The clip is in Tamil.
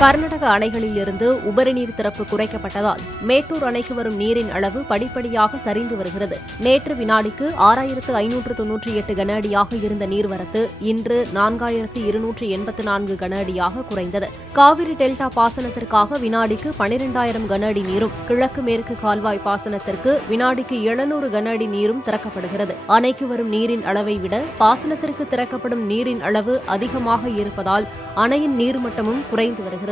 கர்நாடக அணைகளில் இருந்து உபரி நீர் திறப்பு குறைக்கப்பட்டதால் மேட்டூர் அணைக்கு வரும் நீரின் அளவு படிப்படியாக சரிந்து வருகிறது. நேற்று வினாடிக்கு 6598 கன அடியாக இருந்த நீர்வரத்து இன்று 4284 கன அடியாக குறைந்தது. காவிரி டெல்டா பாசனத்திற்காக வினாடிக்கு 12000 கன அடி நீரும், கிழக்கு மேற்கு கால்வாய் பாசனத்திற்கு வினாடிக்கு 700 கன அடி நீரும் திறக்கப்படுகிறது. அணைக்கு வரும் நீரின் அளவை விட பாசனத்திற்கு திறக்கப்படும் நீரின் அளவு அதிகமாக இருப்பதால் அணையின் நீர்மட்டமும் குறைந்து வருகிறது.